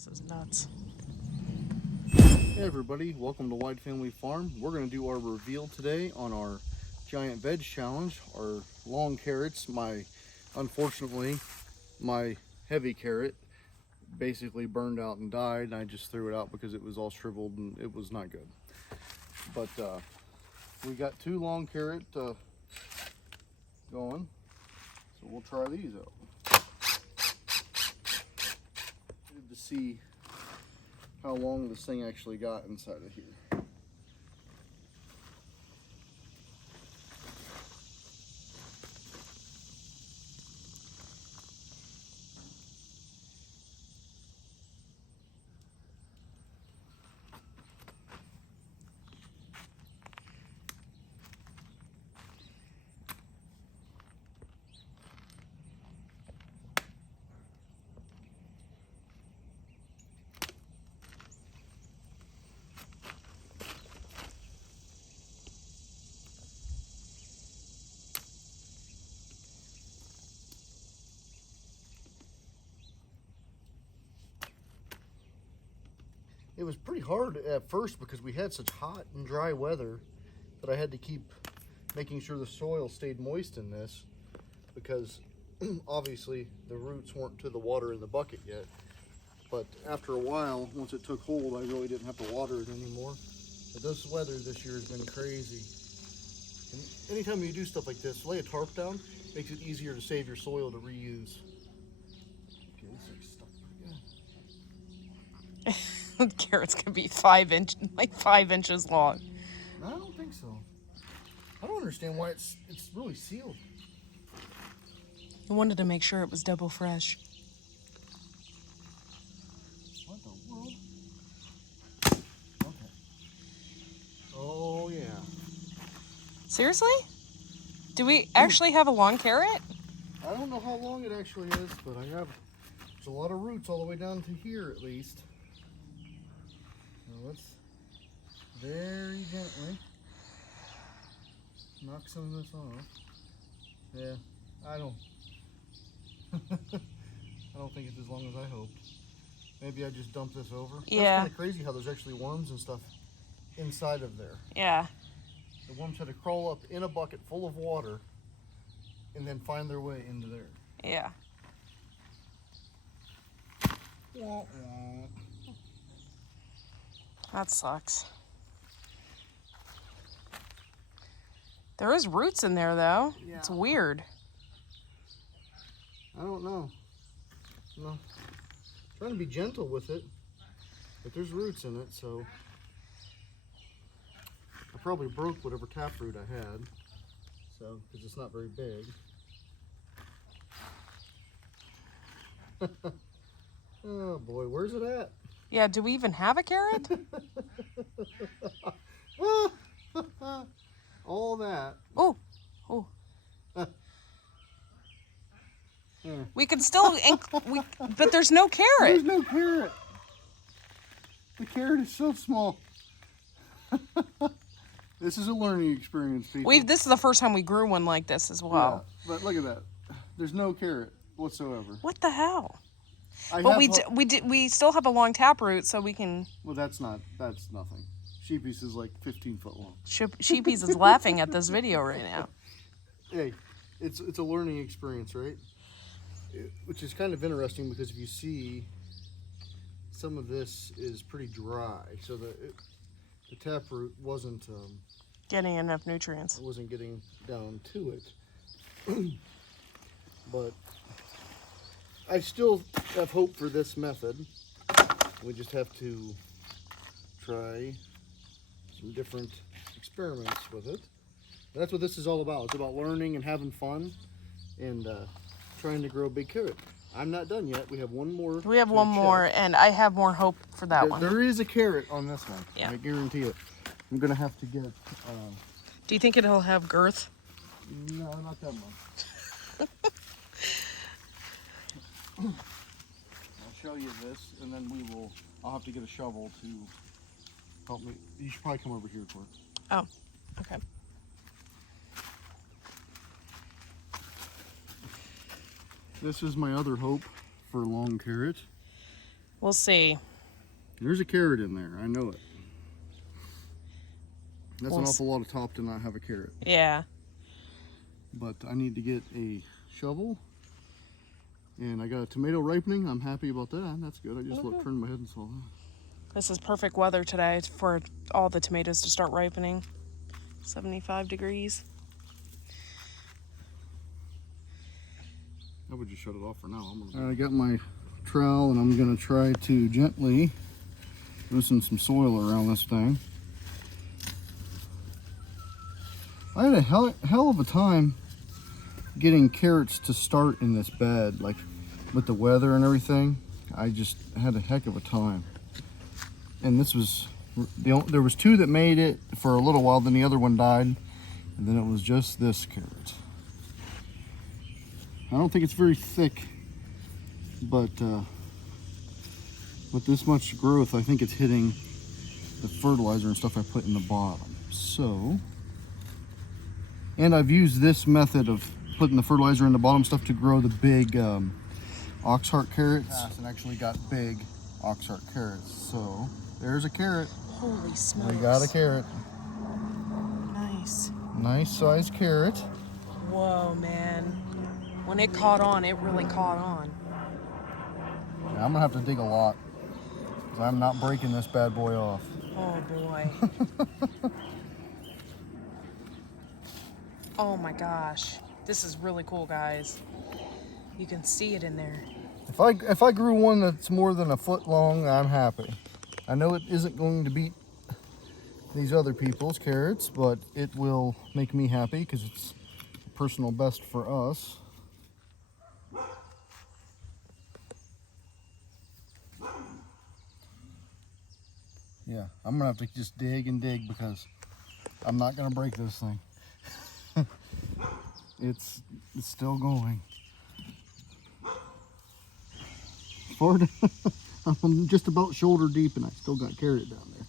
This is nuts. Hey everybody, welcome to Wide Family Farm. We're going to do our reveal today on our giant veg challenge, our long carrots. Unfortunately, my heavy carrot basically burned out and died, and I just threw it out because it was all shriveled and it was not good. But we got two long carrot going, so we'll try these out. To see how long this thing actually got inside of here. It was pretty hard at first because we had such hot and dry weather that I had to keep making sure the soil stayed moist in this, because obviously the roots weren't to the water in the bucket yet. But after a while, once it took hold, I really didn't have to water it anymore. But this weather this year has been crazy. And anytime you do stuff like this, lay a tarp down, makes it easier to save your soil to reuse. Okay, this thing's stuck pretty good. Carrots can be 5 inches long. I don't think so. I don't understand why it's really sealed. I wanted to make sure it was double fresh. What the world? Okay. Oh yeah. Seriously? Do we actually have a long carrot? I don't know how long it actually is, but there's a lot of roots all the way down to here at least. So let's very gently knock some of this off. Yeah, I don't think it's as long as I hoped. Maybe I just dumped this over. Yeah. That's kind of crazy how there's actually worms and stuff inside of there. Yeah. The worms had to crawl up in a bucket full of water and then find their way into there. Yeah. Wah, wah. That sucks. There is roots in there though. Yeah. It's weird. I don't know. No. Trying to be gentle with it, but there's roots in it, so I probably broke whatever taproot I had, so because it's not very big. Oh boy, where's it at? Yeah, do we even have a carrot? All that. Oh. Oh. Yeah. We can still but there's no carrot. There's no carrot. The carrot is so small. This is a learning experience, people. This is the first time we grew one like this as well. Yeah, but look at that. There's no carrot whatsoever. What the hell? I But have we still have a long taproot, so we can. Well, that's nothing. Sheepies is like 15 foot long. Sheepies is laughing at this video right now. Hey, it's a learning experience, right? Which is kind of interesting because if you see, some of this is pretty dry, so the taproot wasn't Getting enough nutrients. wasn't getting down to it. But I still have hope for this method. We just have to try some different experiments with it. That's what this is all about. It's about learning and having fun and trying to grow a big carrot. I'm not done yet. We have one more. We have one more, and I have more hope for that one. There is a carrot on this one. Yeah. I guarantee it. I'm going to have to get... Do you think it'll have girth? No, not that much. I'll show you this, and then I'll have to get a shovel to help me. You should probably come over here, Court. Oh, okay. This is my other hope for long carrot. We'll see. There's a carrot in there. I know it. That's We'll an awful lot of top to not have a carrot. Yeah. But I need to get a shovel. And I got a tomato ripening. I'm happy about that. That's good. I just turned my head and saw that. This is perfect weather today for all the tomatoes to start ripening. 75 degrees. I would just shut it off for now. I got my trowel and I'm gonna try to gently loosen some soil around this thing. I had a hell of a time getting carrots to start in this bed, like with the weather and everything. I just had a heck of a time. And this was, there was 2 that made it for a little while, then the other one died, and then it was just this carrot. I don't think it's very thick, but with this much growth, I think it's hitting the fertilizer and stuff I put in the bottom. So, and I've used this method of putting the fertilizer in the bottom stuff to grow the big oxheart carrots, and actually got big oxheart carrots. So there's a carrot. Holy smokes. We got a carrot. Nice. Nice sized carrot. Whoa, man. When it caught on, it really caught on. Yeah, I'm gonna have to dig a lot, because I'm not breaking this bad boy off. Oh boy. Oh my gosh. This is really cool, guys. You can see it in there. If I grew one that's more than a foot long, I'm happy. I know it isn't going to beat these other people's carrots, but it will make me happy because it's a personal best for us. Yeah, I'm gonna have to just dig and dig because I'm not gonna break this thing. It's still going. Forward. I'm just about shoulder deep and I still got carrot down there.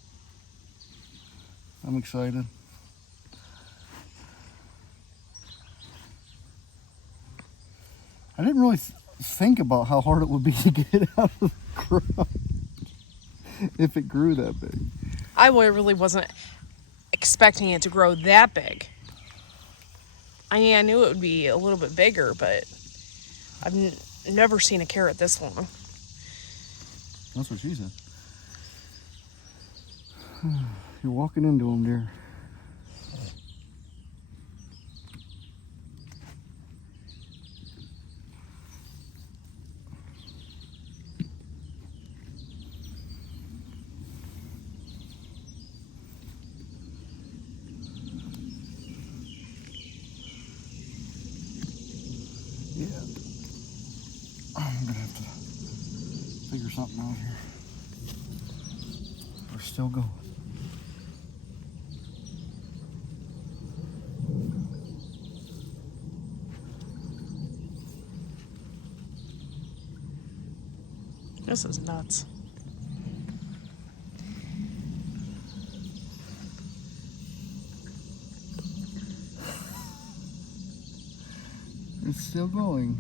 I'm excited. I didn't really think about how hard it would be to get out of the ground if it grew that big. I really wasn't expecting it to grow that big. I mean, I knew it would be a little bit bigger, but I've never seen a carrot this long. That's what she said. You're walking into them, dear. Yeah. I'm gonna have to figure something out here. We're still going. This is nuts. It's still going.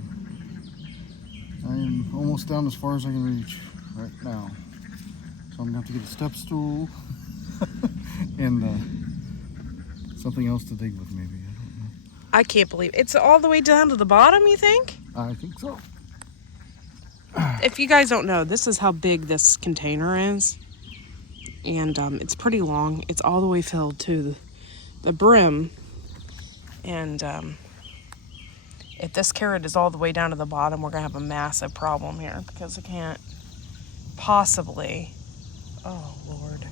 I am almost down as far as I can reach right now. So I'm gonna have to get a step stool and something else to dig with maybe. I don't know. I can't believe it's all the way down to the bottom, you think? I think so. If you guys don't know, this is how big this container is. And it's pretty long. It's all the way filled to the brim. And if this carrot is all the way down to the bottom, we're going to have a massive problem here because it can't possibly... Oh, Lord.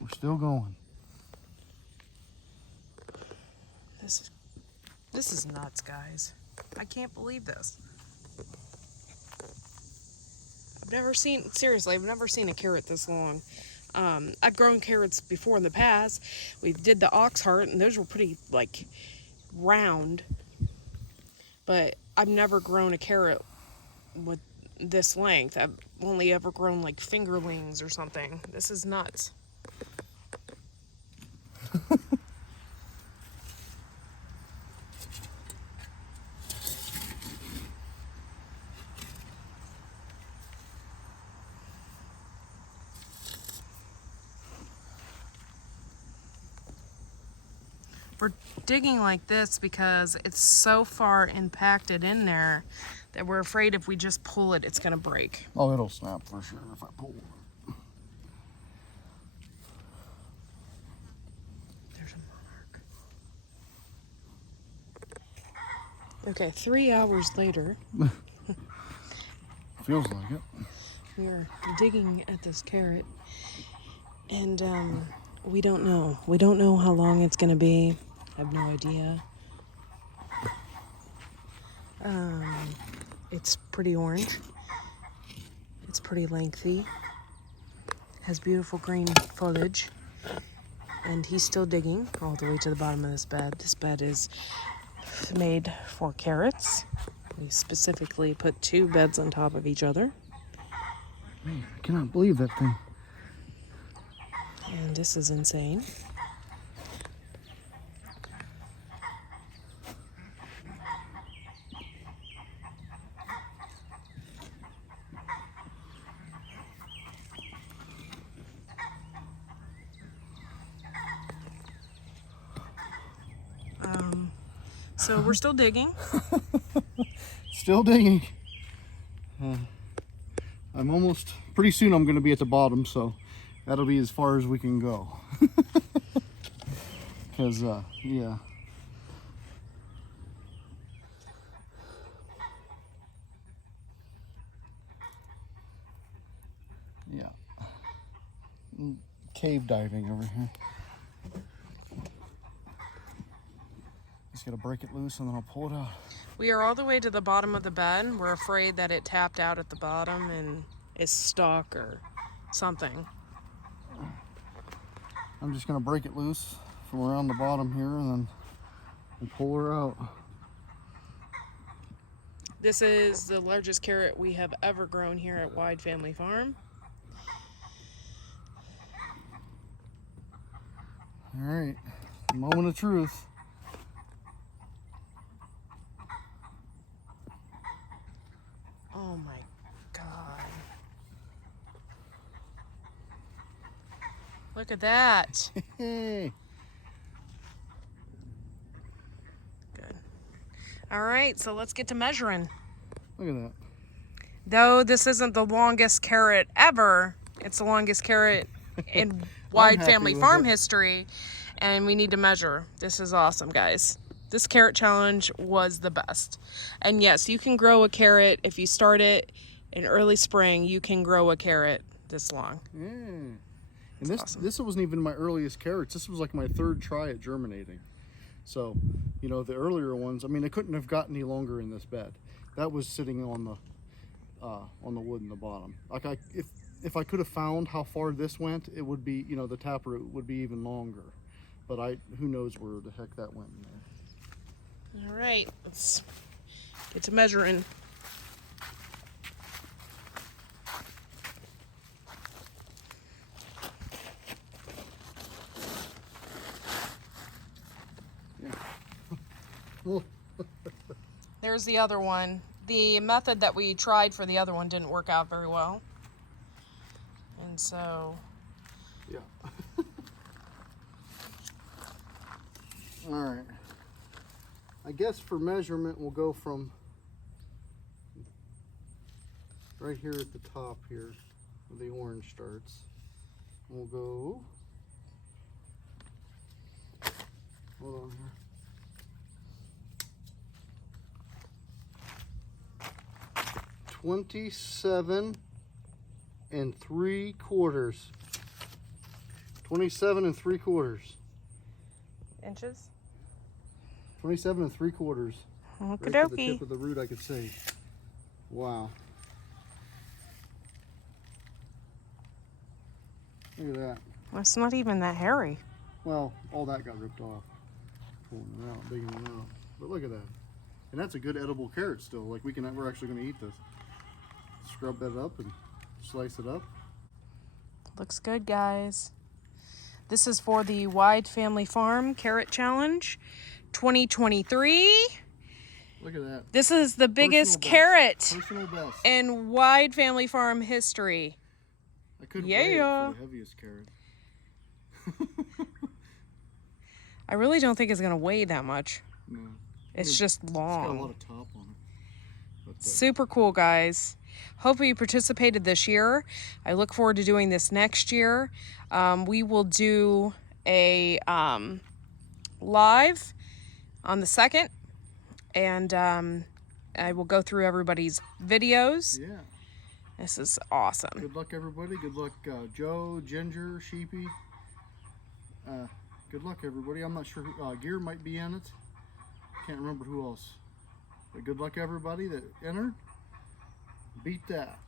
We're still going. This is nuts, guys. I can't believe this. Seriously, I've never seen a carrot this long. I've grown carrots before in the past. We did the ox heart, and those were pretty, like, round. But I've never grown a carrot with this length. I've only ever grown, like, fingerlings or something. This is nuts. We're digging like this because it's so far impacted in there that we're afraid if we just pull it, it's gonna break. Oh, it'll snap for sure if I pull it. There's a monarch. Okay, 3 hours later, Feels like it. we're digging at this carrot, and we don't know. We don't know how long it's gonna be. I have no idea. It's pretty orange. It's pretty lengthy. Has beautiful green foliage. And he's still digging all the way to the bottom of this bed. This bed is made for carrots. We specifically put 2 beds on top of each other. Man, I cannot believe that thing. And this is insane. So we're still digging. Still digging. I'm almost, pretty soon I'm going to be at the bottom, so that'll be as far as we can go. Because, yeah. Yeah. Cave diving over here. Just gotta break it loose and then I'll pull it out. We are all the way to the bottom of the bed. We're afraid that it tapped out at the bottom and is stuck or something. I'm just gonna break it loose from around the bottom here and then we'll pull her out. This is the largest carrot we have ever grown here at Wide Family Farm. All right, moment of truth. Oh my God. Look at that. Hey. Good. All right, so let's get to measuring. Look at that. Though this isn't the longest carrot ever, it's the longest carrot in Wide happy Family with Farm it. history, and we need to measure. This is awesome, guys. This carrot challenge was the best. And yes, you can grow a carrot if you start it in early spring. You can grow a carrot this long. Yeah. And this awesome. This wasn't even my earliest carrots. This was like my 3rd try at germinating. So, you know, the earlier ones, I mean, I couldn't have gotten any longer in this bed. That was sitting on the wood in the bottom. Like if I could have found how far this went, it would be, you know, the taproot would be even longer. But who knows where the heck that went in there. All right, let's get to measuring. There's the other one. The method that we tried for the other one didn't work out very well. And so... Yeah. All right. I guess for measurement, we'll go from right here at the top here, where the orange starts. We'll go, hold on here. 27 3/4. 27 3/4. Inches? 27 3/4. Right to the Okie-dokie. tip of the root, I could say. Wow. Look at that. It's not even that hairy. Well, all that got ripped off. Pulling it out, digging it out. But look at that. And that's a good edible carrot still. Like we're actually going to eat this. Scrub that up and slice it up. Looks good, guys. This is for the Wide Family Farm Carrot Challenge 2023. Look at that. This is the biggest Personal carrot best. Personal best. in Wide Family Farm history. I couldn't Yeah. wait for the heaviest carrot. I really don't think it's going to weigh that much. No. It's just It's got a long. lot of top on it. But, Super cool, guys. Hope you participated this year. I look forward to doing this next year. We will do a live on the 2nd, and I will go through everybody's videos. yeah. This is awesome. Good luck, everybody. Good luck, Joe, Ginger, Sheepy. Good luck, everybody. I'm not sure who, Gear might be in it. Can't remember who else. But good luck, everybody that entered. Beat that.